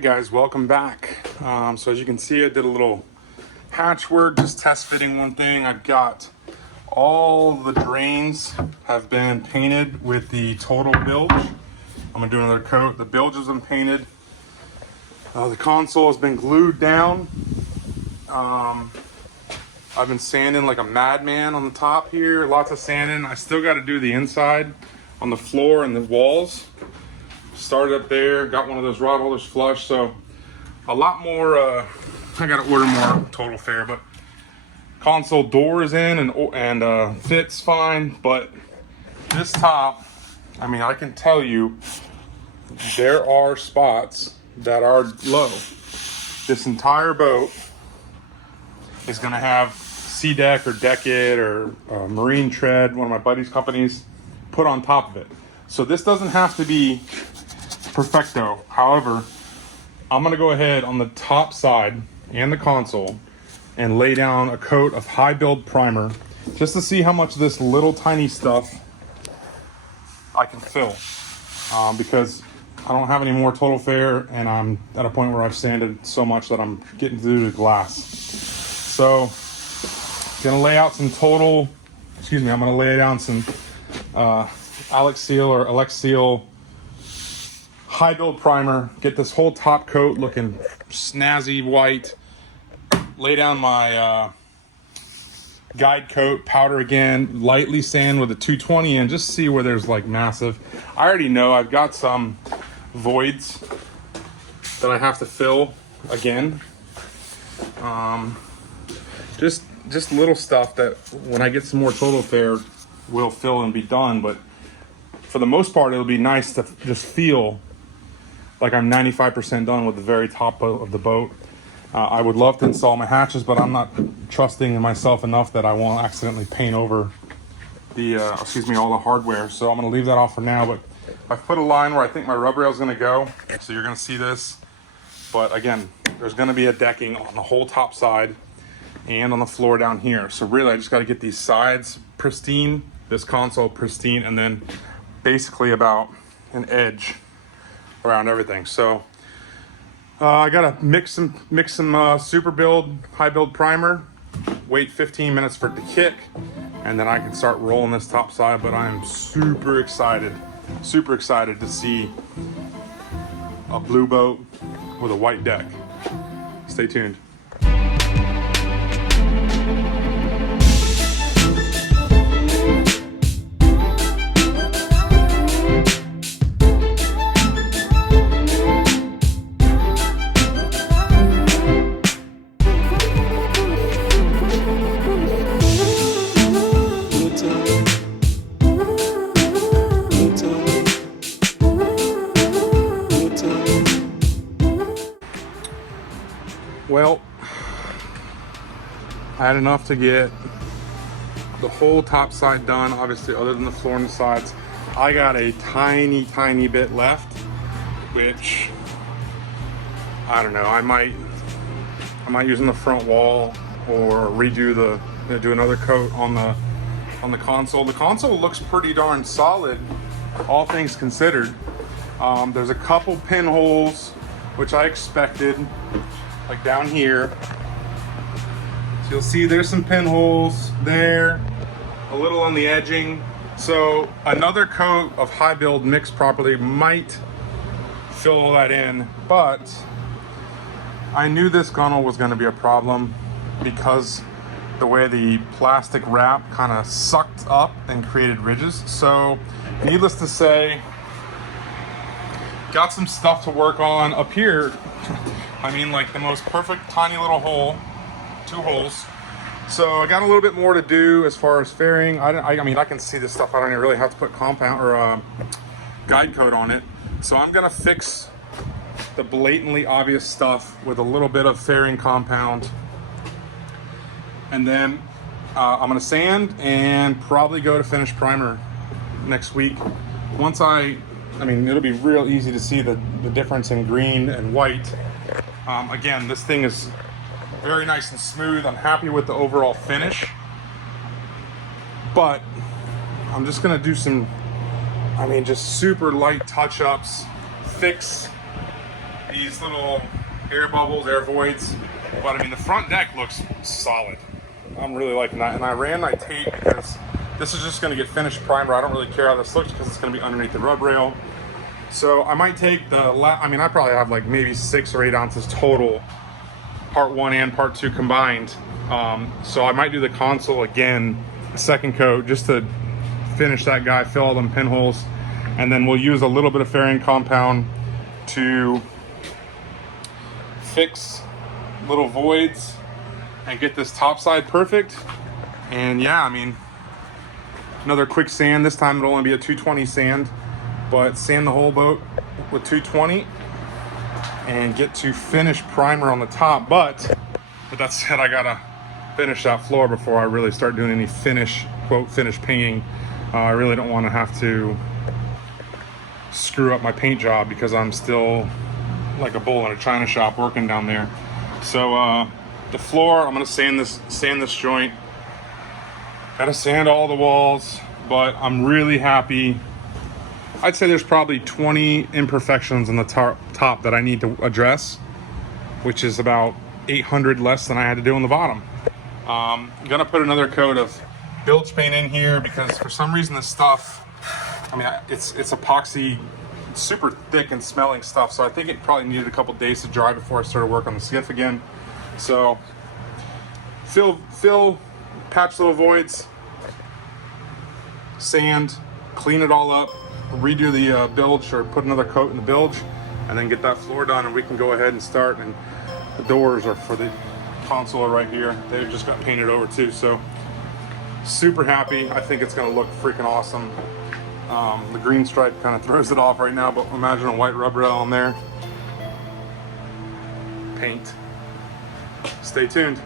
Alright guys, welcome back. So as you can see, I did a little hatch work, just test fitting one thing. I've got all the drains have been painted with the total bilge. I'm gonna do another coat. The bilge has been painted. The console has been glued down. I've been sanding like a madman on the top here, lots of sanding. I still got to do the inside on the floor and the walls. Started up there, got one of those rod holders flush, so a lot more. I got to order more total fare, but console door is in and fits fine. But this top, I mean, I can tell you there are spots that are low. This entire boat is going to have Sea Deck or Deck It or Marine Tread, one of my buddy's companies, put on top of it. So this doesn't have to be perfecto. However, I'm going to go ahead on the top side and the console and lay down a coat of high build primer just to see how much of this little tiny stuff I can fill, because I don't have any more total fare and I'm at a point where I've sanded so much that I'm getting through the glass. So gonna lay out some total, I'm gonna lay down some Alexseal or Alexseal high build primer, get this whole top coat looking snazzy white, lay down my guide coat, powder again, lightly sand with a 220 and just see where there's like massive. I already know I've got some voids that I have to fill again. Just little stuff that when I get some more total fare will fill and be done, but for the most part it'll be nice to just feel like I'm 95% done with the very top of the boat. I would love to install my hatches, but I'm not trusting in myself enough that I won't accidentally paint over the all the hardware. So I'm gonna leave that off for now, but I've put a line where I think my rub rail is gonna go, so you're gonna see this. But again, there's gonna be a decking on the whole top side and on the floor down here. So really I just gotta get these sides pristine, this console pristine, and then basically about an edge around everything. So I gotta mix some super build, high build primer, wait 15 minutes for it to kick, and then I can start rolling this top side. But I'm super excited to see a blue boat with a white deck. Stay tuned. Well, I had enough to get the whole top side done, obviously, other than the floor and the sides. I got a tiny bit left, which I don't know, I might use in the front wall or redo do another coat on the console. The console looks pretty darn solid, all things considered. There's a couple pinholes, which I expected, like down here. So you'll see there's some pinholes there, a little on the edging. So another coat of high build mixed properly might fill all that in, but I knew this gunnel was going to be a problem because the way the plastic wrap kind of sucked up and created ridges. So needless to say, got some stuff to work on up here. I mean, like the most perfect tiny little hole, 2 holes. So I got a little bit more to do as far as fairing. I mean, I can see this stuff. I don't even really have to put compound or guide coat on it. So I'm gonna fix the blatantly obvious stuff with a little bit of fairing compound. And then I'm gonna sand and probably go to finish primer next week. Once I mean, it'll be real easy to see the difference in green and white. Again, this thing is very nice and smooth. I'm happy with the overall finish, but I'm just gonna do some, just super light touch-ups, fix these little air bubbles, air voids. But I mean, the front deck looks solid. I'm really liking that. And I ran my tape because this is just gonna get finished primer. I don't really care how this looks because it's gonna be underneath the rub rail. So I might take I mean, I probably have like maybe 6 or 8 ounces total, part 1 and part 2 combined. So I might do the console again, a second coat, just to finish that guy, fill all them pinholes. And then we'll use a little bit of fairing compound to fix little voids and get this topside perfect. And yeah, I mean, another quick sand. This time it'll only be a 220 sand, but sand the whole boat with 220 and get to finish primer on the top. But with that said, I gotta finish that floor before I really start doing any finish, quote, finish painting. I really don't want to have to screw up my paint job because I'm still like a bull in a china shop working down there. So the floor, I'm gonna sand this joint. Gotta sand all the walls, but I'm really happy. I'd say there's probably 20 imperfections on the top that I need to address, which is about 800 less than I had to do on the bottom. I'm gonna put another coat of bilge paint in here because for some reason this stuff, I mean, it's epoxy, super thick and smelling stuff, so I think it probably needed a couple days to dry before I started work on the skiff again. So fill, patch little voids, sand, clean it all up, redo the bilge or put another coat in the bilge, and then get that floor done, and we can go ahead and start. And the doors are for the console right here. They just got painted over too, so super happy. I think it's gonna look freaking awesome. The green stripe kind of throws it off right now, but imagine a white rub rail on there. Paint. Stay tuned.